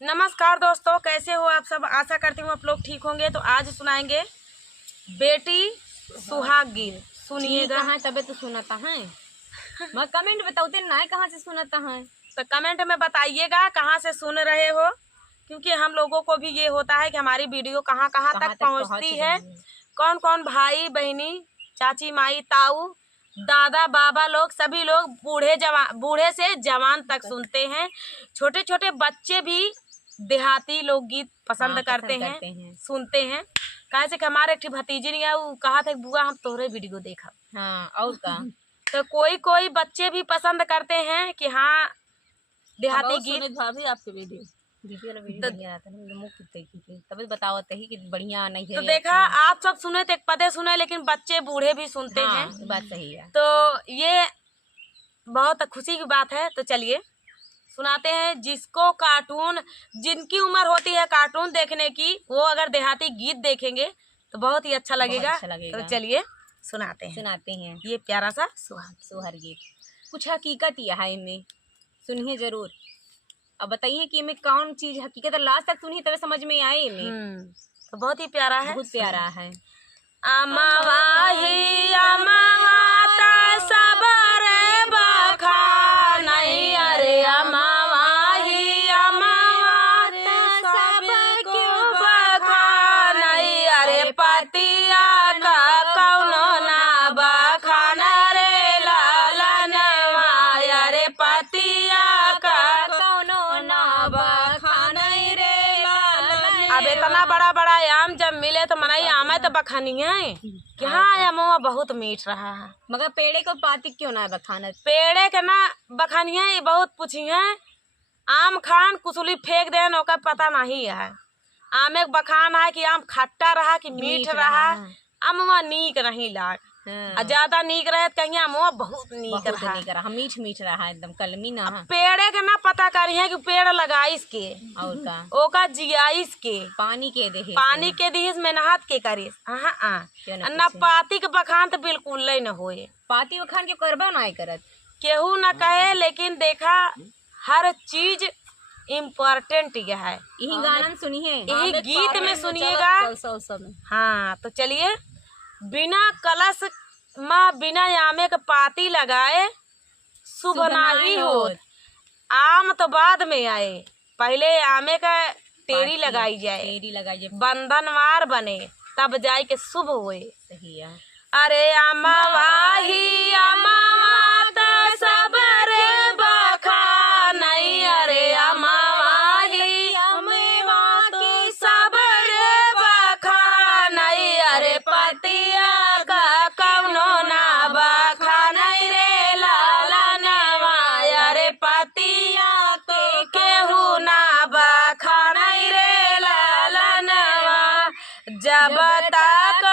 नमस्कार दोस्तों, कैसे हो आप सब। आशा करती हूँ आप लोग ठीक होंगे। तो आज सुनाएंगे बेटी सुहाग गीत। सुनिएगा। कहाँ तबे तो सुनाता है। मैं कमेंट बताओते ना कहाँ से सुनाता है। तो कमेंट में बताइएगा कहाँ से सुन रहे हो, क्योंकि हम लोगों को भी ये होता है कि हमारी वीडियो कहाँ कहाँ तक पहुँचती है। कौन कौन भाई बहनी, चाची माई ताऊ दादा बाबा लोग, सभी लोग बूढ़े से जवान तक सुनते हैं। छोटे छोटे बच्चे भी देहाती लोकगीत पसंद करते हैं, सुनते हैं। कैसे कि हमारे एक भतीजी नहीं है, वो कहा था बुआ हम तोरे वीडियो देखा। हाँ और का तो कोई कोई बच्चे भी पसंद करते हैं कि हाँ देहाती गीत। भाभी आपके वीडियो बढ़िया रहता है। मुख तभी बताओ कि बढ़िया नहीं है। तो देखा आप सब सुने तो एक पदे सुने, लेकिन बच्चे बूढ़े भी सुनते हैं। बात सही है। तो ये बहुत खुशी की बात है। तो चलिए सुनाते हैं। जिनकी उम्र होती है कार्टून देखने की, वो अगर देहाती गीत देखेंगे तो बहुत ही अच्छा लगेगा। तो चलिए सुनाते हैं ये प्यारा सा सोहर गीत। कुछ हकीकत है इनमें, सुनिए जरूर। अब बताइए कि इनमें कौन चीज हकीकत है, लास्ट तक सुनिए तभी समझ में आए इनमें। तो बहुत ही प्यारा है, बहुत प्यारा है। अमवाही अमवाता सबर बखा नहीं, अरे अमवाही अमवाता सब क्यों बखा नहीं, अरे पतिया का कौनो ना बखाना रे लालनवा, अरे पतिया का कौनो ना बखाना रे लालन। अब इतना बड़ा बड़ा आम जब मिले तो मनाई आम है तो बखानिया है कि हाँ आमवा बहुत मीठ रहा है, मगर पेड़े को पाती क्यों ना बखाना। पेड़े के ना बखानिया ये बहुत पूछिए। आम खान कुसुली फेंक देन ओका पता नहीं है। आम एक बखान है कि आम खट्टा रहा कि मीठ रहा, अमवा नीक नहीं लाग। ज्यादा नीक रहे कहीं अमवा बहुत नीक रहा, मीठ मीठ रहा एकदम कलमी ना। पेड़े के ना पता करिए कि पेड़ लगाइस के और का ओका जियाइस के पानी के दिहिस मेहनत के करिस। न पाती के बखान तो बिल्कुल ही न होए। पाती बखान के करबा ना करत केहू न कहे, लेकिन देखा हर चीज इम्पोर्टेंट यह है। यही गाना सुनिए, यही गीत में सुनिएगा। हाँ तो चलिए। बिना कलश माँ बिना आमे के पाती लगाए शुभ नाही हो। आम तो बाद में आए, पहले आमे का टेरी लगाई जाए, बंधनवार बने तब जाए के शुभ हुए। सही है। अरे अमवाही अमवाता सबर बखा नहीं, अरे अमवाही अमवाता सबर बखा नहीं, अरे पतिया का कौनो ना बखा नहीं रे लालनवा, अरे पतिया के केहू ना बखा नहीं रे लालनवा। जब तक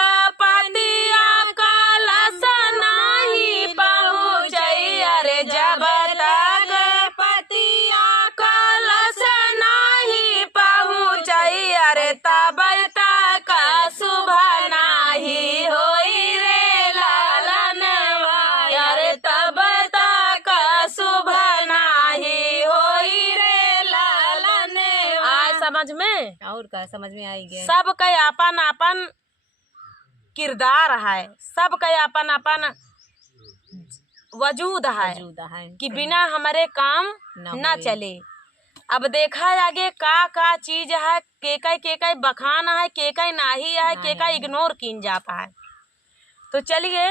पतिया कलश नहीं पहुँचई, अरे जब तक पतिया कलश नहीं पहुँचई, अरे तब तक शुभ नाही होई रे लालनवा, अरे तब तक शुभ नाही होई रे लालनवा। आज समझ में और का समझ में आई गया। सबका अपन अपन किरदार है, सबका अपन अपन वजूद है कि बिना हमारे काम न चले। अब देखा आगे का चीज है, के बखान है, के नाही है, के इग्नोर किन जाता है। तो चलिए।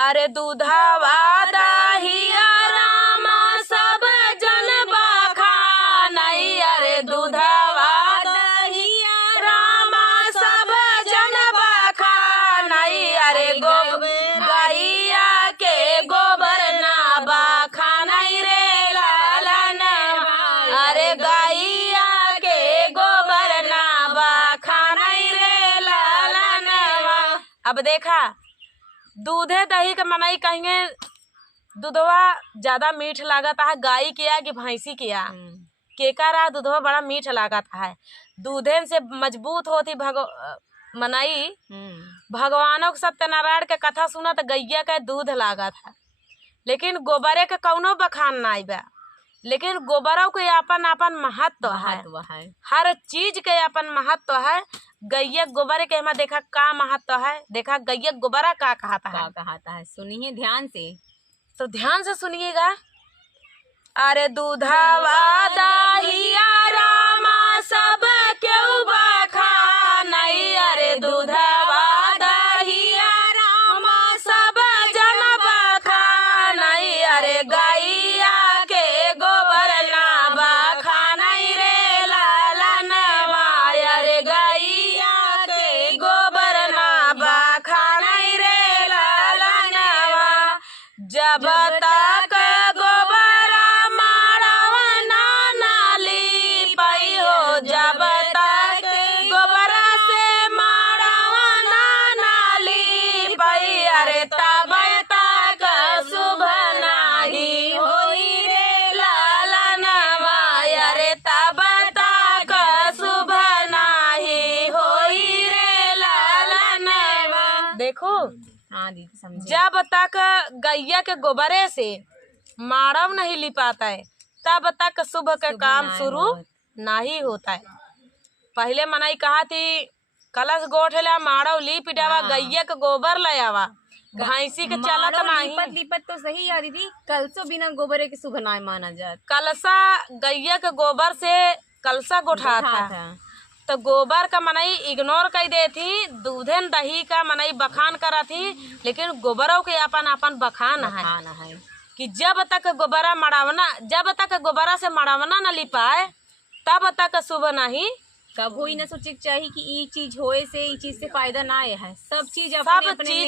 अरे दूधवा दहिया रामा सब जन बखा नहीं, अरे दूधवा दहिया रामा सब जन बखा नहीं, अरे गैया के गोबर ना बखा नहीं रे लालनवा, अरे गैया के गोबर ना बखा नहीं रे लालनवा। अब देखा दूधे दही के मनाई कहेंगे दूधवा ज्यादा मीठ लागत है, गाय किया कि भैंसी किया केका रहा दूधवा बड़ा मीठ लागत है। दूधे से मजबूत होती मनाई। भगवानों के सत्यनारायण के कथा सुना तो गैया का दूध लागत है, लेकिन गोबरे के कौनो बखान नहीं बा। लेकिन गोबरों के अपन अपन महत्व है, महत्व है। हर चीज के अपन महत्व है। गैया गोबर के हमें देखा का महत्व है, देखा गैया गोबरा का कहता है, का कहता है, सुनिए ध्यान से। तो ध्यान से सुनिएगा। अरे दूधवा दहिया रामा सब क्यों बखानई, अरे दूधवा दहिया रामा सब जन बखानई, अरे गैया के गोबर ना बखानई रे लालनवा, अरे गैया के गोबर ना बखानई रे लालनवा। जब तक गोबरा माड़वा ना नाली पई हो, जब तक गोबरा से माड़वा ना नाली पई, अरे तब तक शुभ नाही होई रे लालनवा, अरे तब तक शुभ नाही होई रे लालनवा। देखो, हाँ दीदी समझे। जब तक गैया के गोबरे से माड़व नहीं लिपाता है तब तक शुभ का काम शुरू नहीं होता है। पहले मनाई कहा थी कलश गोठेला माड़व ली पिटावा, गैया के गोबर ले आवा, भैंसी के चलत नहीं। लिपत तो सही है दीदी, कलसो बिना गोबरे के शुभ ना माना जात। कलसा गैया के गोबर से कलसा गोठा था, तो गोबर का मनई इग्नोर कर दे थी, दूधन दही का मनई बखान करा थी, लेकिन गोबरों के अपन अपन बखान है कि जब तक गोबरा मड़ावना, जब तक गोबरा से मड़ावना न लिपाए तब तक शुभ नहीं। कभी न सोचे चाहिए कि ये चीज होए से ये चीज से फायदा ना है। सब चीज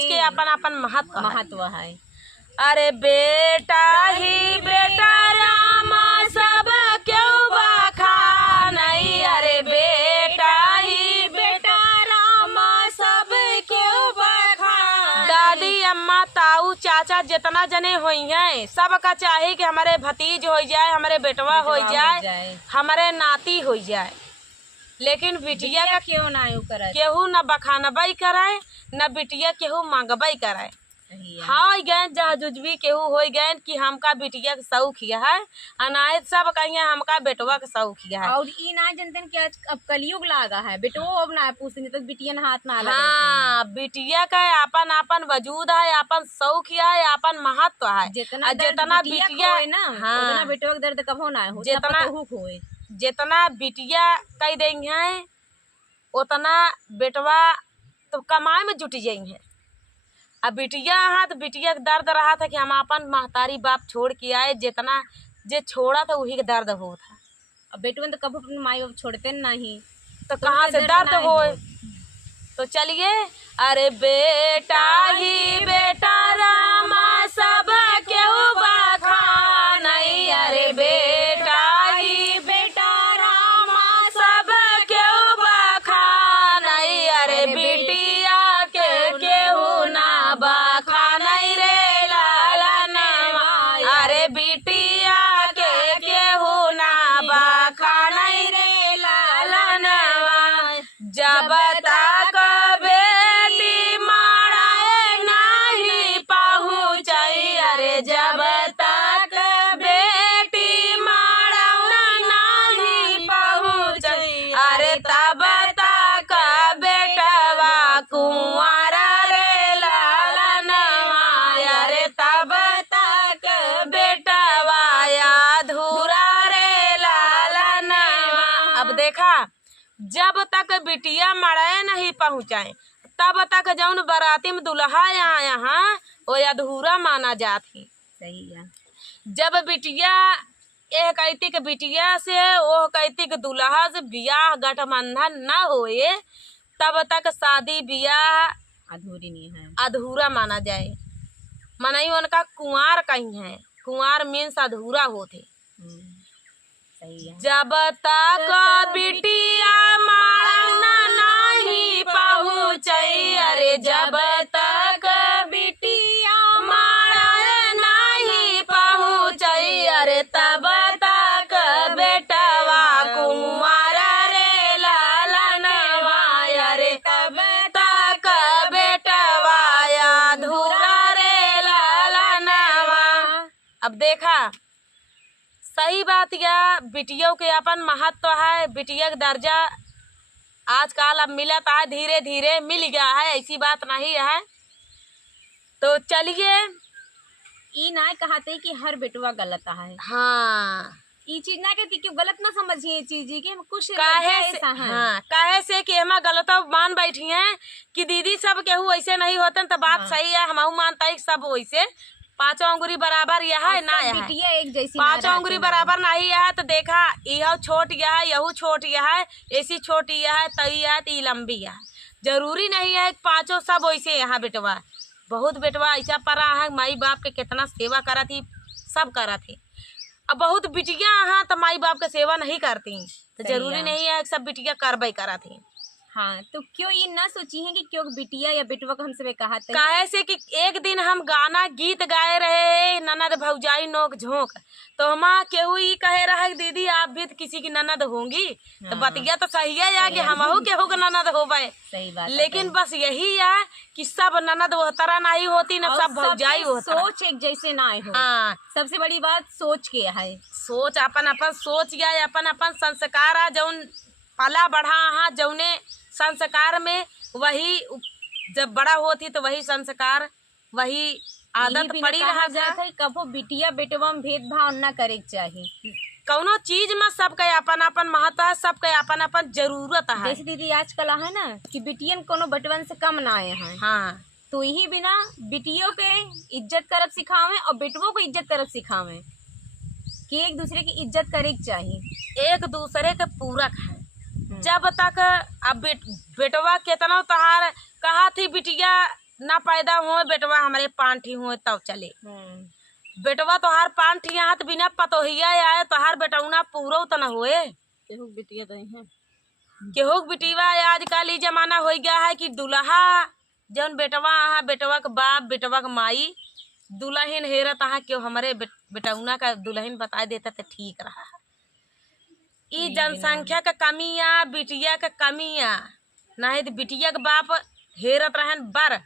के अपन अपन महत्व है। अरे बेटा ही बेटा रामा सब क्यों बखानई, अरे बेटा ही बेटा रामा सब क्यों बखानई। दादी अम्मा ताऊ चाचा जितना जने होई हैं सबका चाहे कि हमारे भतीज हो जाए, हमारे बेटवा हो जाए, हमारे नाती हो जाए, लेकिन बिटिया का क्यों ना करे, केहू न बखानबई कराए न बिटिया केहू मांगबई कराए। हाँ गए जहाजुजबी केहू हो गए कि हमका बिटिया के शौक है, अनाज सब कहिए हमका बेटवा के शौक है। और ई ना जनतन कि आज अब कलयुग लागा है, बेटो अब ना पूछने तो बिटिया न हाथ ना लगा। हाँ, बिटिया का अपन अपन वजूद है, अपन शौक है, अपन महत्व है। जितना बिटिया है ना, उतना बेटवा के दर्द कभो ना हो, जितना बिटिया कह देंगे उतना बेटवा तो कमाए में जुट जाएंगे। अब बिटिया हाँ तो बिटिया का दर्द रहा था कि हम अपन महतारी बाप छोड़ के आए, जितना जे छोड़ा था वही का दर्द हो था। अब बेटवा तो कभी अपने माई बाप छोड़ते नहीं, तो कहाँ से दर्द हो। तो चलिए, अरे बेटा ही बेटा रामा सब क्यों बखानई, अरे बेटा ही बेटा रामा सब क्यों बखानई, अरे बिटिया के केहू ना बखानई रे लालनवा, अरे बिटिया के केहू ना बखानई रे लालनवा। जब तक बेटी माड़ाए नहीं पहुँचई, अरे जब तक बेटी माड़ाउना नहीं पहुँचई, अरे तब तक बेटवा कुंवारा रे लालनवा, अरे तब तक बेटवा अधूरा रे लालनवा। अब देखा, जब तक बिटिया मड़ाए नहीं पहुँचाए तब तक जौन बराती में दुल्हा यहाँ वो अधूरा माना जात ही। सही है। जब बिटिया एक कैतिक बिटिया से वो कैतिक दुल्हा से बियाह गठबंधन न होए तब तक शादी बियाह अधूरी नहीं है, अधूरा माना जाए। मनई उनका कुंवार कहीं है, कुंवार मीन्स अधूरा होते। सही है। जब तक बिटिया माड़ना नहीं पहुँचई, अरे जब तक बिटिया माड़ना नहीं पहुँचई, अरे तब तक बेटवा कुंवारा रे लालनवा, अरे तब तक बेटवा अधूरा रे लालनवा। अब देखा, सही बात या बिटियों के अपन महत्व है, बिटिया का दर्जा आजकल अब मिलता है, धीरे धीरे मिल गया है, ऐसी बात नहीं है। तो चलिए, ई ना कहते कि हर बेटवा गलत है। हाँ ई चीज ना कहती क्यों गलत ना समझिए ये चीज के कुछ काहे लड़का से, ऐसा है। हाँ काहे से कि हम गलत मान बैठी हैं कि दीदी सब केहू ऐसे नहीं होते, तो बात हाँ। सही है, हम मानता है सब वैसे पांचों अंगुरी बराबर यह है ना, यह बिटिया एक जैसी ना पांचों रहती अंगुरी हैं। बराबर नहीं है। तो देखा यह छोट यह है, यहू छोट यह है, ऐसी छोटी यह है, तई यह है, ती लंबी यह है। जरूरी नहीं है कि पांचों सब वैसे यहाँ बेटवा, बहुत बेटवा ऐसा पड़ा है माई बाप के कितना सेवा करा थी, सब करा थी। अब बहुत बिटिया यहाँ तो माई बाप के सेवा नहीं करती, तो सही जरूरी है। नहीं है कि सब बिटिया करबई करा थी। हाँ तो क्यों ये ना सोची है कि क्यों बिटिया या बेटवा को हमसे कहा था। काहे से कि एक दिन हम गाना गीत गाए रहे, ननद भौजाई नोक झोंक, तो हम केहू ही कहे रहा है दीदी आप भी तो किसी की ननद होंगी। तो हाँ। बतिया तो सही है या कि हमहू केहू के ननद हो गए, सही बात है। लेकिन बस यही है कि सब ननद वो तरह नहीं होती, न और सब भौजाई सबके हो तरह। सोच एक जैसे ना हो। हाँ सबसे बड़ी बात सोच के है। सोच अपन अपन सोच या अपन अपन संस्कार है, जौन पला बढ़ा है जौने संस्कार में, वही जब बड़ा होती तो वही संस्कार वही आदत पड़ी रहा जाता है। कबो बिटिया बेटवा में भेदभाव न करे के चाहिए। कौनो चीज में सबके अपन अपन महत्व है, सबके अपन अपन जरूरत है। जैसे दीदी आजकल है ना कि बिटियन कोनो बटवन से कम ना आए हैं। हाँ तो यही बिना बिटियों के इज्जत करब सिखावे और बेटवों को इज्जत करब सिखावे कि एक दूसरे की इज्जत करे के चाहिए, एक दूसरे के पूरक है। जब तक अब बेटवा कितना तहार कहा थी बिटिया ना पैदा हो, बेटवा हमारे पांठी हुए तब चले। बेटवा तोहार पांठी यहाँ तो बिना पतोहिया आए तोहार बेटौना पूरा तो न हुए। केहू बिटिया तो है, केहू बिटिवा आजकल ये जमाना हो गया है कि दुल्हा जौन बेटवा है, बेटवा के बाप बेटवा के माई दुल्हन हेरत है, क्यों हमारे बेटौना का दुल्हन बता देता तो ठीक रहा। ई जनसंख्या का कमिया, बिटिया का कमिया नहीं तो बिटिया के बाप हेरत रहन बर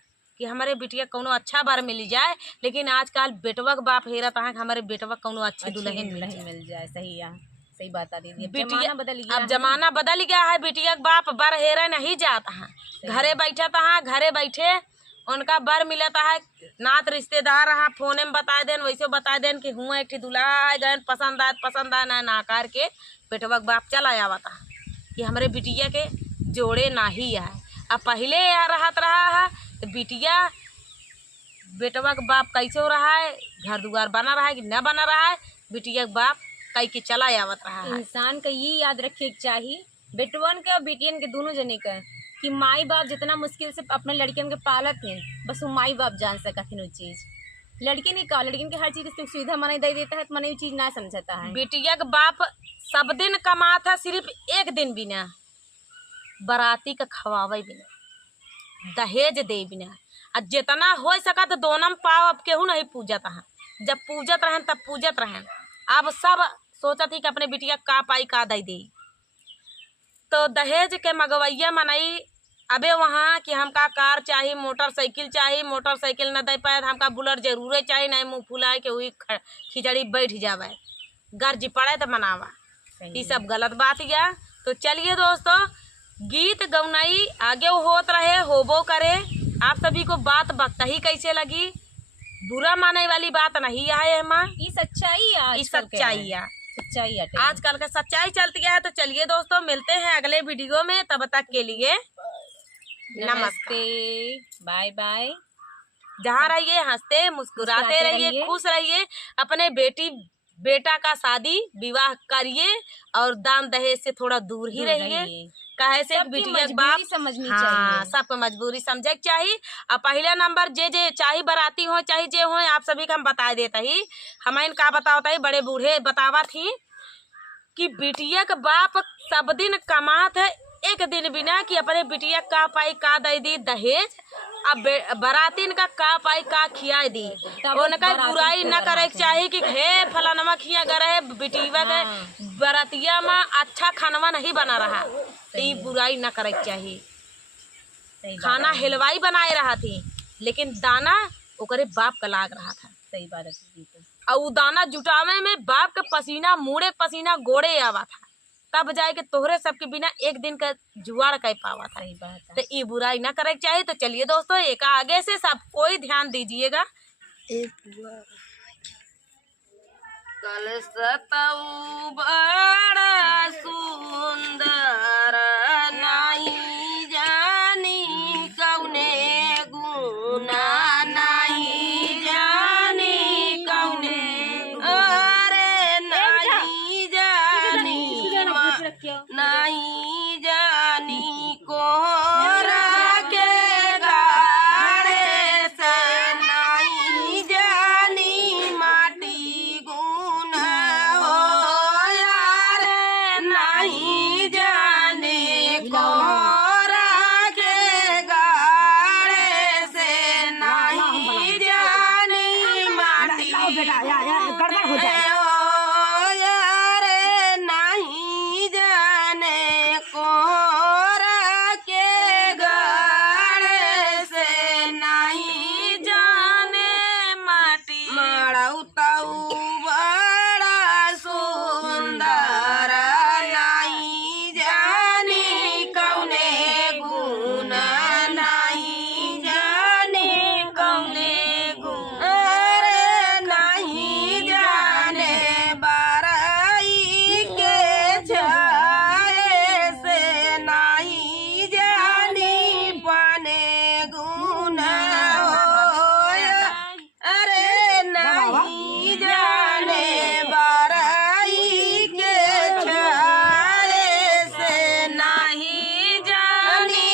कि हमारे बिटिया कोनो अच्छा बार मिल जाए, लेकिन आजकल बेटवा के बाप हेरत है कि हमारे बेटवा कोनो अच्छी दुल्हन मिल जाए। सही है, सही बात आ दीदी। बिटिया बदल गया, अब जमाना बदल गया है, बिटिया के बाप बर हेरे नहीं जाता है, घरे बैठता है, घरे बैठे उनका बर मिलता है, नात रिश्तेदार रहा फोने में बता देन, वैसे बता देन कि हुआ एक दुल्हा है, गए पसंद आए ना नाकार के बेटवा के बाप चला आवता है कि हमारे बिटिया के जोड़े ना ही है। अब पहले रहत रहा है तो बिटिया बेटवा के बाप कैसे हो रहा है, घर दुआर बना रहा है कि न बना रहा है, बिटिया के बाप कई के चला आवत रहा है। इंसान का ये याद रखे के चाहिए बेटवन के और बेटियन के दोनों जने का कि माई बाप जितना मुश्किल से अपने लड़कियन के पालत हैं, बस वो माई बाप जान सकत वो चीज। लड़की नहीं का लड़किन के हर चीज की सुविधा मने दे देता है, तो मने चीज ना समझता है। बिटिया के बाप सब दिन कमाता, सिर्फ एक दिन बिना बराती का खवावे बिना, दहेज दे बिना, और जितना हो सका तो दोनों पाव अब केहू नहीं पूजत है। जब पूजत रहन तब पूजत रहन, अब सब सोचत ही कि अपने बिटिया का पाई का दे। तो दहेज के मगवैया मनई अबे वहाँ कि हमका कार चाहिए, मोटरसाइकिल चाहिए, मोटरसाइकिल न दे पाए हमका बुलेट जरूर चाहिए, नहीं मुँह फुलाए के हुई खिचड़ी बैठ जावे, गर्जी पड़े तो मनावा। ये सब गलत बात या। तो चलिए दोस्तों, गीत गौनाई आगे होत रहे, होबो करे। आप सभी को बात बताही कैसे लगी, बुरा माने वाली बात नहीं है, ये सच्चाई है, ये सच्चाई है, सच्चाई है, आजकल का सच्चाई चलती है। तो चलिए दोस्तों, मिलते हैं अगले वीडियो में, तब तक के लिए नमस्ते, बाय बाय। जहाँ रहिए हंसते मुस्कुराते रहिए, खुश रहिए, अपने बेटा का शादी विवाह करिए और दान दहेज से थोड़ा दूर ही रहिए। कहे से बिटिया बाप समझनी चाहिए, सबको मजबूरी समझे चाहिए। और पहला नंबर जे चाहे बराती हो चाहे जे हो, आप सभी का हम बता देता ही, हमें का बतावता ही, बड़े बूढ़े बतावा थी कि बिटिया का बाप सब दिन कमात है, एक दिन बिना कि अपने बिटिया का पाई का दे दी दहेज, अब बरातीन का पाई का खिया दी। उनका बुराई न करे चाहिए कि हे फलानमा खिया गए बिटिया के बरातिया में अच्छा खानवा नहीं बना रहा, ये बुराई न करे चाहिए। खाना हलवाई बनाए रहा थी, लेकिन दाना ओकरे बाप का लाग रहा था। सही बात है। और उ दाना जुटावे में बाप के पसीना मुड़े पसीना गोड़े आवा था, तब जाए के तोहरे सबके बिना एक दिन का जुआड़ कर पावा था। सही बात है। तो ये बुराई ना करे चाहिए। तो चलिए दोस्तों, एक आगे से सब कोई ध्यान दीजिएगा। कल सतऊ बड़ा सुंदर नहीं जानी कौने गुना, नहीं जानी कौने, अरे नहीं जानी नहीं जानी कोहरा के गाड़े से, नहीं जानी माटी गुना हो यार, नहीं जाने कोहरा के गाड़े से, नहीं जानी माटी हो यार, नहीं जाने कोहरा के गाड़े से, नहीं जाने माटी मड़ौताऊ बड़ा सुंदर नहीं जानी कौने गुण, नहीं जानी कौने गुण, अरे नहीं जाने बाराई के छाए से, नहीं जानी पाने गुण हो, अरे नहीं जाने बाराई के छाए से, नहीं जानी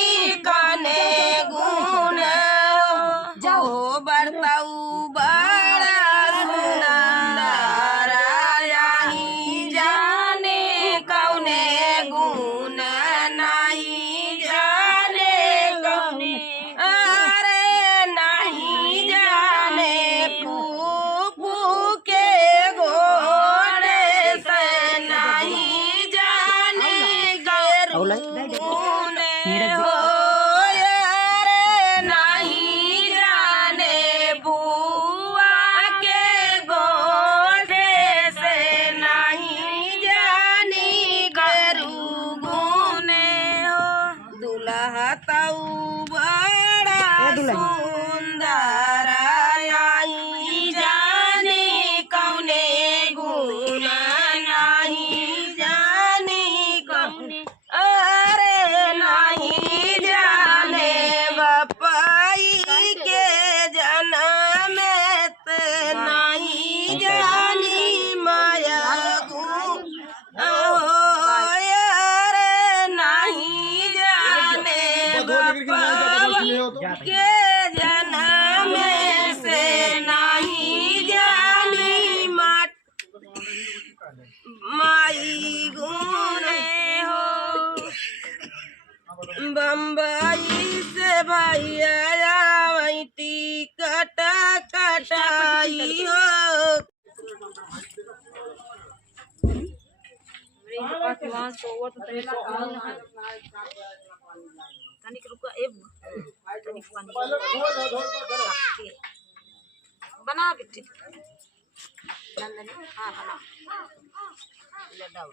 काने गुण हो, बरताऊ बड़ा सुंदर नहीं जाने कौने गुण, नहीं जाने कौने, अरे नहीं जाने फूफू के घोड़े से, नहीं जाने गेरू ने हो, अरे नहीं जाने बुआ के घोड़े से, नहीं जानी गेरू गुने हो, दुल्हा ताऊ बड़ा सुंदर नहीं जानी कौने गुण, नहीं जानी कौने, अरे नहीं जाने बपाई के जन्म में, नहीं जानी माया गुण, अरे नहीं जाने बपाई के जन्म में से, नहीं जानी माई गुणे हो, बम्बई से भाई आया वही टिकट कटाई हो, तनिक रुको तनिक बना बेटी, हाँ बना ले डाल।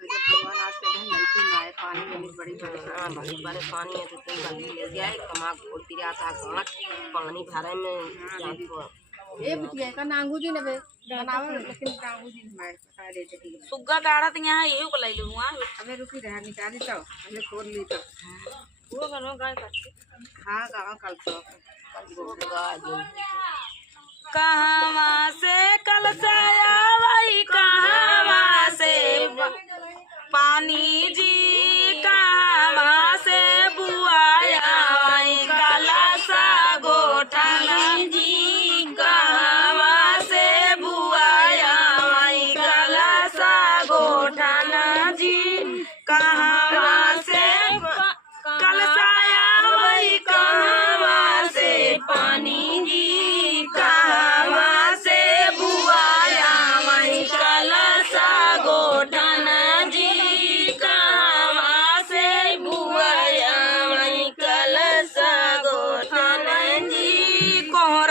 भगवान आज के दिन नहीं आए, पानी में बड़ी परेशानी है, तो तुम गंदी ले जाए कमा और पिरा था गांठ पानी भरे में ए बिटिया का नांगू जी नबे बनावे, लेकिन नांगू जी हमारे बता देते ठीक सुग्गा काढ़ा तो यहाँ यही को ले लूँ। हमें रुकी रहा निकाली तो हमें खोल ली तो वो बनो गाय करती, हाँ गाँव कल तो कहाँ से कल से आवई, कहाँ से पानी जी, कहाँ से बुआ आवई, कलसा गोठा जी, कहाँ से बुआ आवई, कलसा गोठा जी, कहाँ से कलसा आवई, कहाँ से पानी जी, कहाँ से बुआ आवई, कलसा गोठन जी, कहाँ से बुआ आवई, कलसा गोठन जी, कोहरा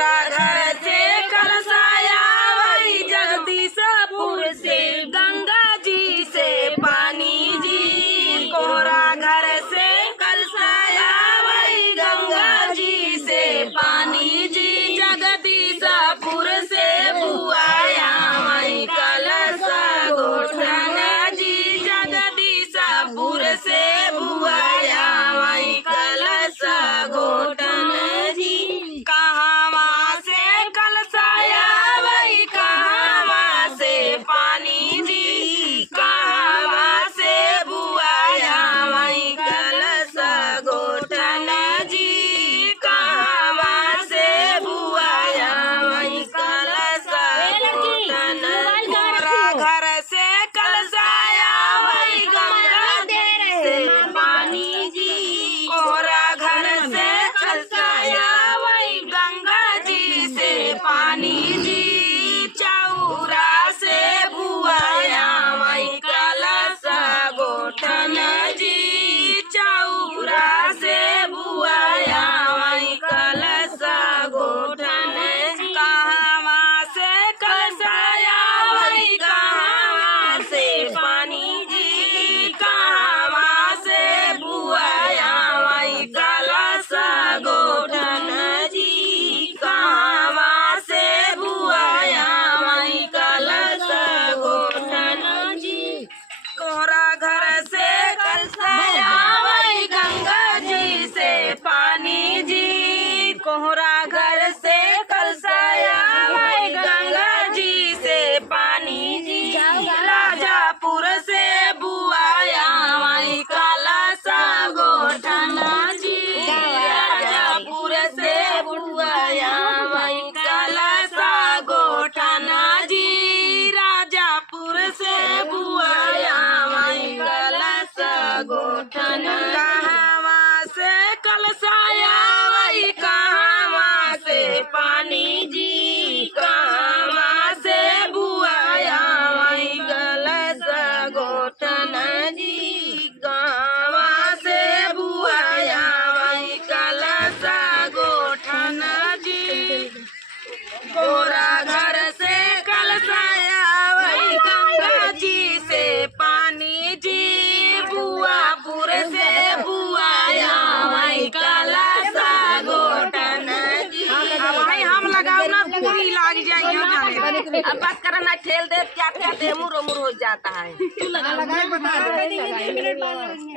तेमुर उमुर हो जाता है।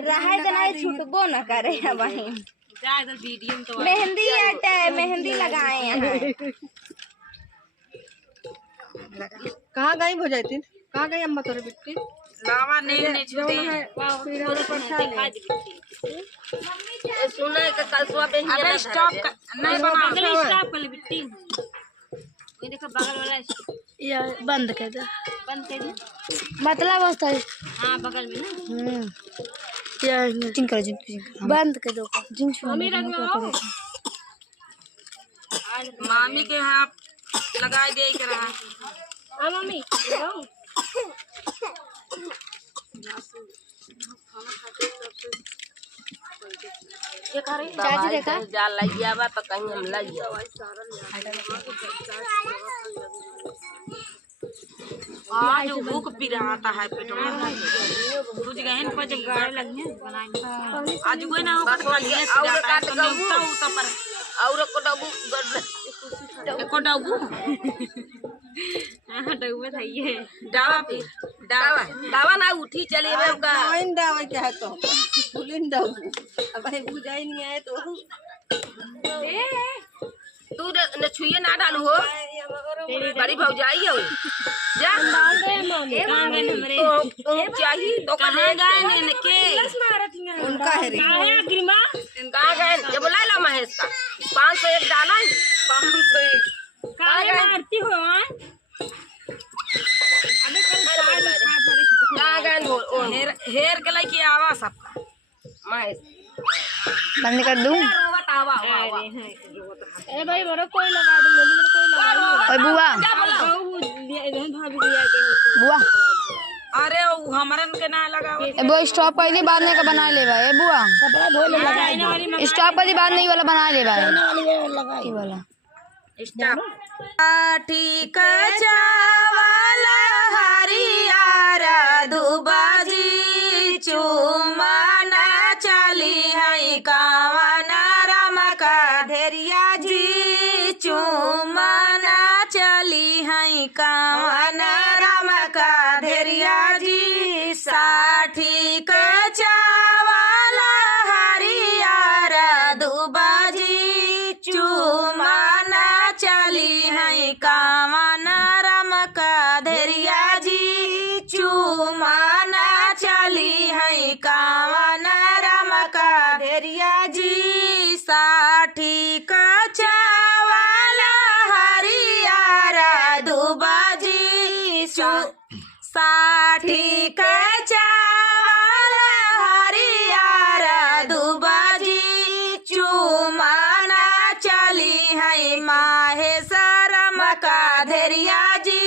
रहा देना छूटबो न करे बहन। मेहंदी आटे मेहंदी लगाए यहाँ। कहाँ गई भौजाई? कहाँ गई अम्मा तोरे बिट्टी? लावा नहीं छूटे। सुना के कलसुआ पे अबे स्टॉप नहीं बना। स्टॉप कर ले बिट्टी। ये देखो बगल वाला या बंद कर दे। बंद कर दे। मतलब होता है। हाँ बगल में ना। या जिंक कर जिंक बंद कर दो। जिंक मम्मी रखवाओ। मामी के यहाँ लगा दे के रहा। हाँ मम्मी लगाओ। ये करे चाची देखा जाल लग गया बा तो कहीं हम लग गया। आज भूख भी रहा है पेट में। बुझ गए न कुछ गाड़ लगे बनाए। आज कोई ना हो और काट गबू तो पर और को डबू एको डाबू हाँ डूबे था ये। डावा पे दावा दावा ना उठी चली रे का इन दावा क्या है तो फुलिन दाऊ। अब भाई बुझाई नहीं आए तो तू न छुए ना डालू हो बड़ी भौजाई है जा तो चाहिए तो कहाँ गए ने के उनका है रे। कहाँ गए ये बुला ला महेश का 501 डाला 501 मारती हो कहाँ गए वो हेर के लेके आवा सबका महेश बंद कर दूं। रोवत आवा आवा ए भाई मेरा कोई लगा दो। मेरा कोई लगा ओए बुआ भाभी दिया के बुआ अरे वो हमरन के ना लगा। ए बुआ स्टॉप पहले बाद में का बना ले भाई। ए बुआ स्टॉप पहले बाद नहीं वाला बना ले भाई। ये वाला ठीक चावला हरियारा दुबाजी चुमाना चली है कावना रमका धेरिया जी चुमाना चली है कावना रमका धेरिया जी 60 का चावला हरियारा दुबाजी चुमाना चली है कावन रमका धेरिया जी चुमाना चली है कावन रमका धेरिया जी 60 का चावला हरियारा दुबाजी 60 का चावला हरियारा दुबाजी चुमाना चली है माहेश्वरम का धेरिया जी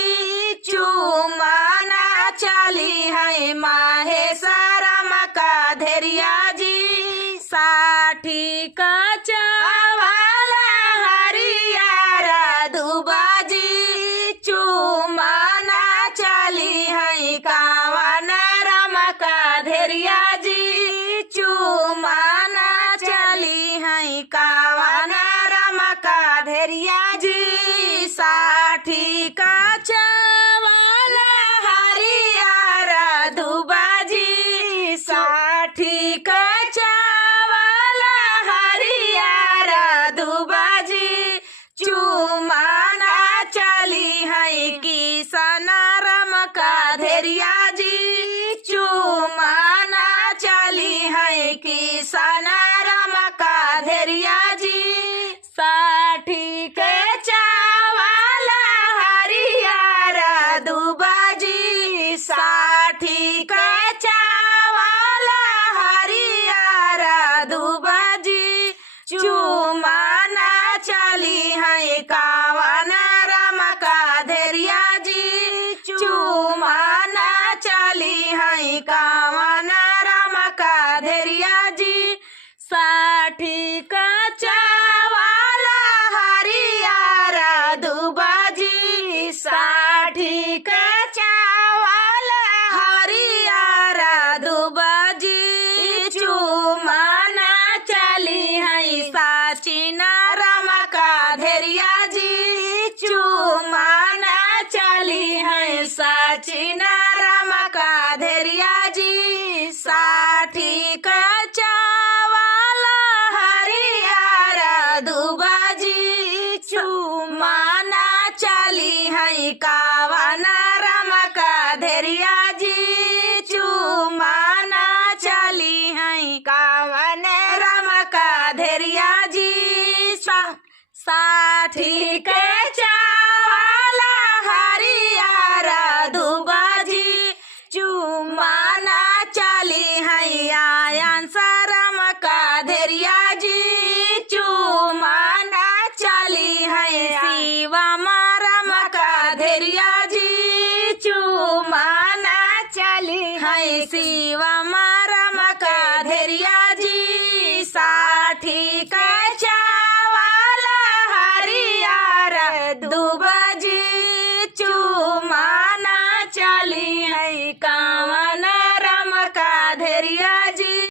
चुमाना चली है माहेश्वरम का धेरिया जी 60 का चावला हरियारा दुबाजी चुमाना चली है कावन रम का धेरिया जी चुमाना चली है कावन रम का धेरिया जी 60 का चावला हरियारा दुबाजी 60 का चावला हरियारा दुबाजी चुमाना चली है किसान रम का धेरिया जी चुमाना चली है किसान रम का धेरिया जी 60 के चावला हरियारा दुबाजी 60 के चावला हरियारा दुबाजी चुमाना चली है कावन रम का धेरिया जी चुमाना चली है कावन रम का धेरिया जी 60 का चावला हरियारा दुबाजी 60 का चावला हरियारा दुबाजी चुमाना चली है साचिना रम का धेरिया जी चुमाना चली है साचिना जय शिवा